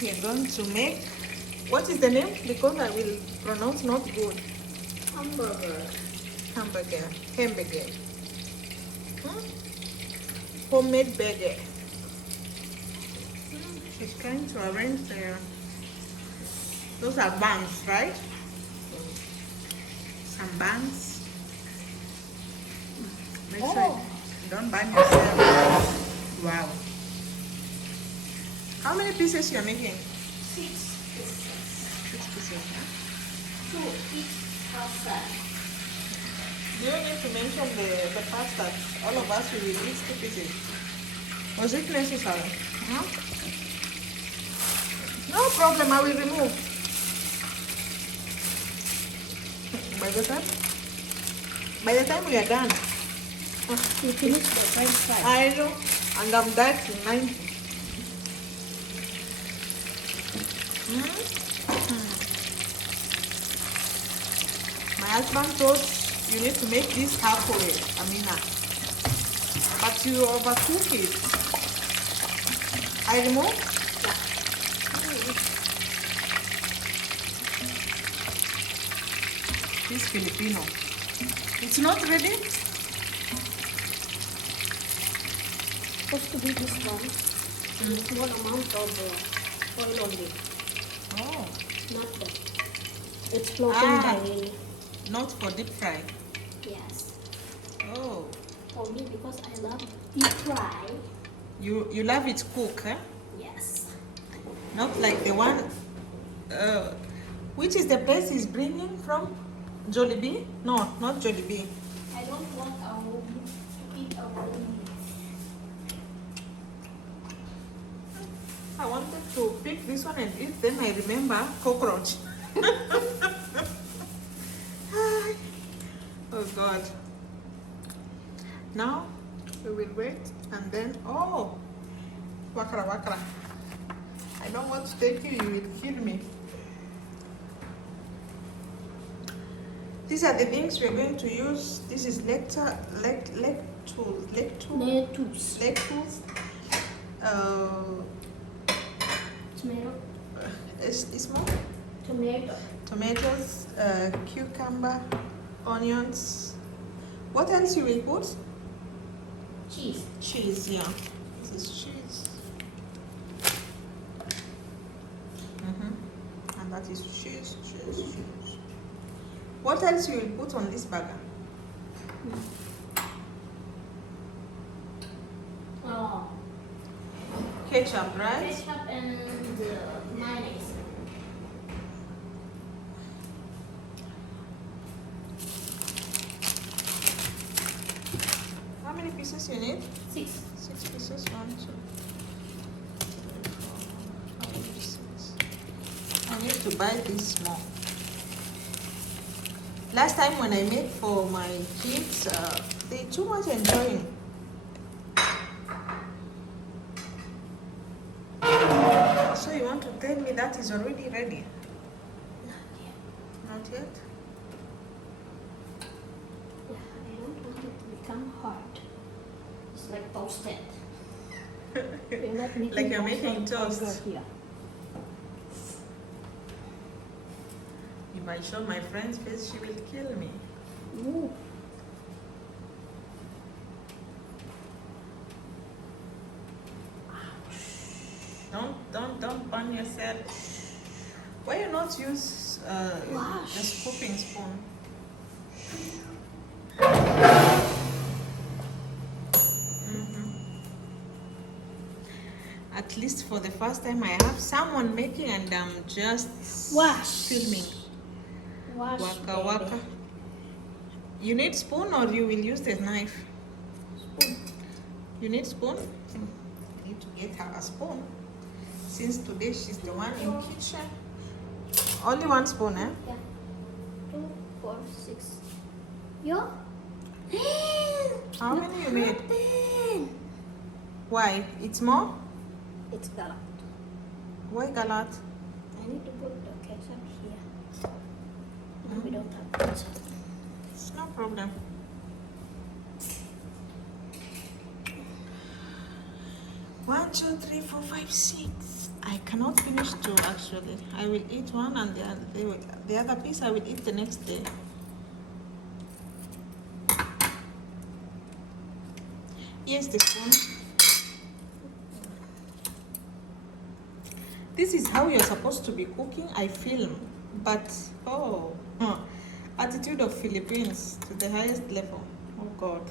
We are going to make, what is the name? Because I will pronounce not good. Hamburger. Hamburger. Hmm? Homemade burger. She's trying to arrange those are buns, right? Some buns. Make sure you don't burn yourself. Wow. How many pieces you are making? 6 pieces. 6 pieces, huh? 2 each person. Do you need to mention the fact that all of us will eat 2 pieces? Was it necessary? Huh? No problem, I will remove. By the time we are done, You finish the french fries. I know, and I'm dieting 90. My husband thought you need to make this halfway, Amina. But you overcook it. I remove? This Filipino. It's not ready? Supposed to be this one. Small amount of oil only. Oh, Not that. It's floating by. not for deep fry. Yes. Oh, For me, because I love deep fry. you love it cook, huh? Yes. Not like the one. Which is the place he's bringing from? Jollibee? No, not Jollibee. I don't want our home to eat our home. I wanted to pick this one and eat, then I remember cockroach. Oh God. Now we will wait and then, oh, wakra wakra. I don't want to take you, you will kill me. These are the things we're going to use. This is lettuce. Tomato. It's more Tomato. tomatoes, cucumber, onions. What else you will put? Cheese. Cheese, yeah. This is cheese. And that is cheese. What else you will put on this burger? Oh. Ketchup, right? Ketchup and mayonnaise. How many pieces you need? 6. 6 pieces. 1, 2, 3, 4, 5, 6. I need to buy this more. Last time when I made for my kids, they too much enjoying. So you want to tell me that is already ready? Not yet? Yeah, I don't want it to become hard. It's like toasted. We're not making Like you're making toasted toast. burger here. If I show my friend's face, she will kill me. Ooh. Don't burn yourself. Why you not use the scooping spoon? At least for the first time, I have someone making and I'm just filming. Wash, Waka baby. waka. You need spoon or you will use the knife? Spoon. You need spoon? I need to get her a spoon. Since today she's the one in kitchen. Only one spoon, eh? Yeah. 2, 4, 6. Yeah? How many you made? Happen. Why? It's more? It's galat. Why galat? I need to put the ketchup here. No, we don't have ketchup. It's no problem. One, two, three, four, five, 6. I cannot finish two actually. I will eat one and the other piece I will eat the next day. Here's the spoon. This is how you're supposed to be cooking. I film, but attitude of Philippines to the highest level. Oh God.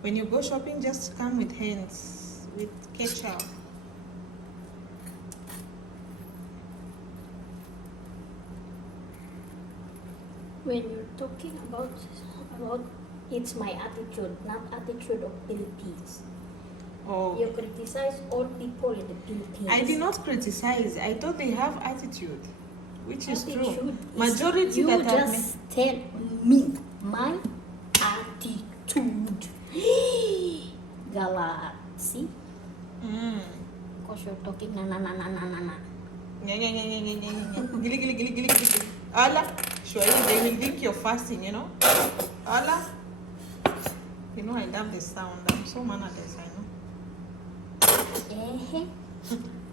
When you go shopping, just come with hands, with ketchup. When you're talking about it's my attitude, not attitude of Philippines. Oh, You criticize all people in the Philippines. I did not criticize. I thought they have attitude, which is true. Attitude is- Majority you that have just tell me my attitude. Galak. See? Because you're talking na. Gili. Allah, sure, they will think you're fasting, you know. Allah, you know I love this sound. I'm so mannerless, I know.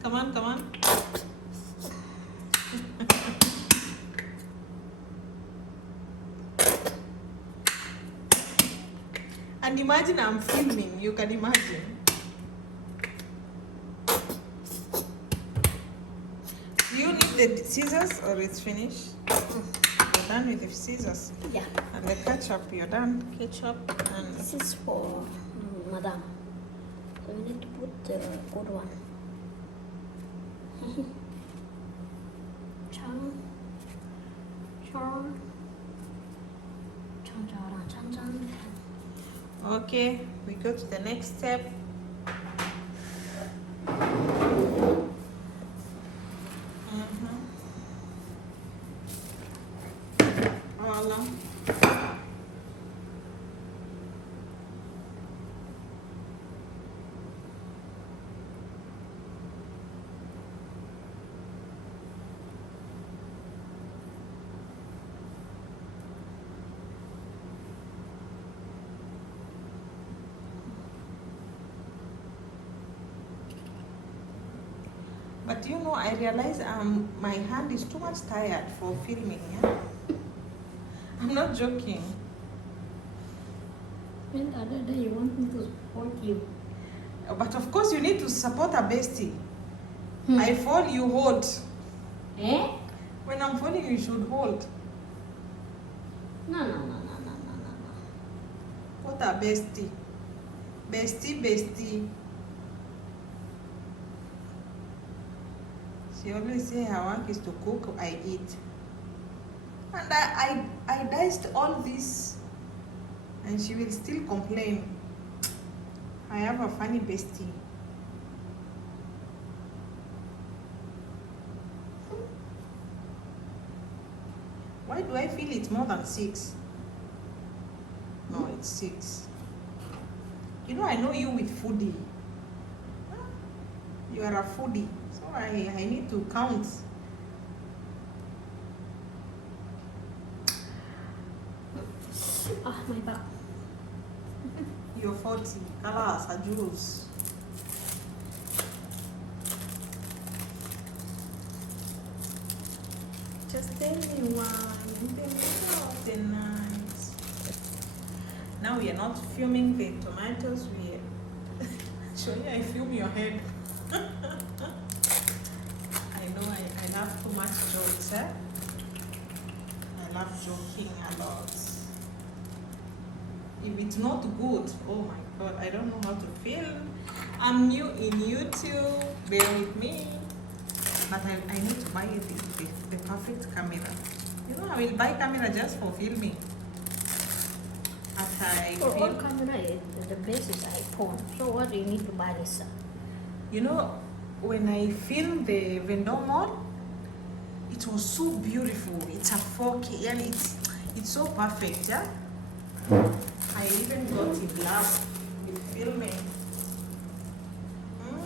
Come on. And imagine I'm filming. You can imagine. Do you need the scissors or it's finished? You're done with the scissors. Yeah. And the ketchup, you're done. Ketchup and This is for Madam. So you need to put the good one. Chan. okay, we go to the next step. Voila. But you know, I realize my hand is too much tired for filming. Yeah? I'm not joking. And the other day you want me to support you. But of course, you need to support a bestie. I fall, you hold. Eh? When I'm falling, you should hold. No. What a bestie. Bestie. She always say her work is to cook, I eat. And I diced all this and she will still complain. I have a funny bestie. Why do I feel it's more than 6? No, it's 6. You know, I know you with foodie. You are a foodie. So I need to count. Ah, my back. You're 40. Kalas, ajurus. Just tell me one. Tell me about the night. Now we are not filming the tomatoes. We are actually I film your head. I know I have too much jokes, eh? I love joking a lot. If it's not good, oh my god, I don't know how to film. I'm new in YouTube, bear with me. But I need to buy the perfect camera. You know, I will buy camera just for filming. After I For all film. camera, the best is iPhone. So what do you need to buy this? You know, when I filmed the Vendor Mall, it was so beautiful. It's a 4K and it's so perfect, yeah? I even got in love with filming.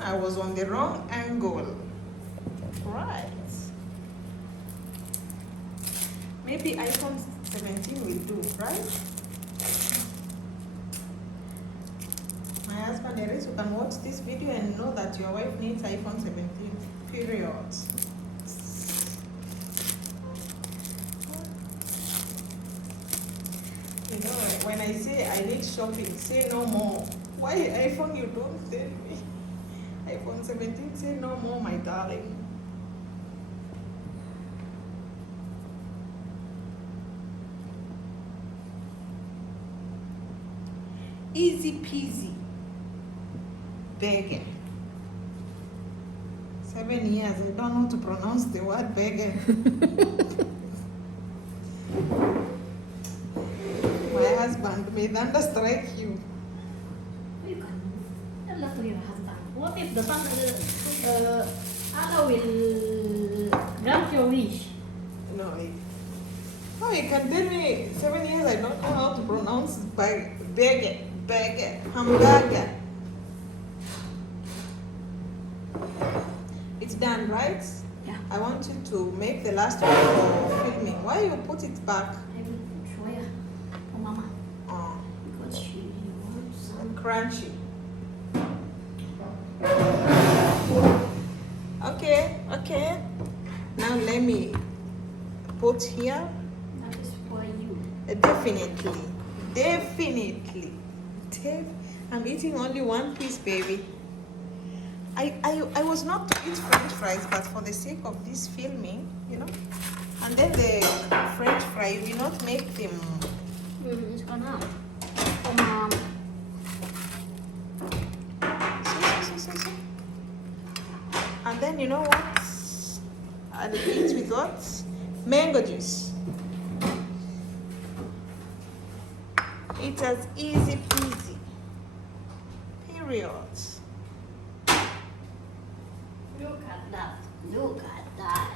I was on the wrong angle. Right. Maybe iPhone 17 will do, right? My husband Neres, you can watch this video and know that your wife needs iPhone 17. Period. You know, when I say I need shopping, say no more. Why iPhone you don't tell me? iPhone 17, say no more, my darling. Easy peasy. Beggar. 7 years, I don't know how to pronounce the word beggar. My husband may thunderstrike you. You can tell that to your husband. What if the thunder, Allah will grant your wish? No, no, you can tell me 7 years I don't know how to pronounce beggar, hamburger. It's done, right? Yeah. I want you to make the last one for filming. Why you put it back? I will show you for Mama Oh, because she wants some. crunchy. Okay. Now let me put here. That is for you. Definitely. I'm eating only one piece, baby. I was not to eat French fries, but for the sake of this filming, you know. And then the French fry, you will not make them. It's gone out. For Mom. See. And then you know what? I'll eat with what? Mango juice. It's as easy peasy. Period. Look at that. Look at that.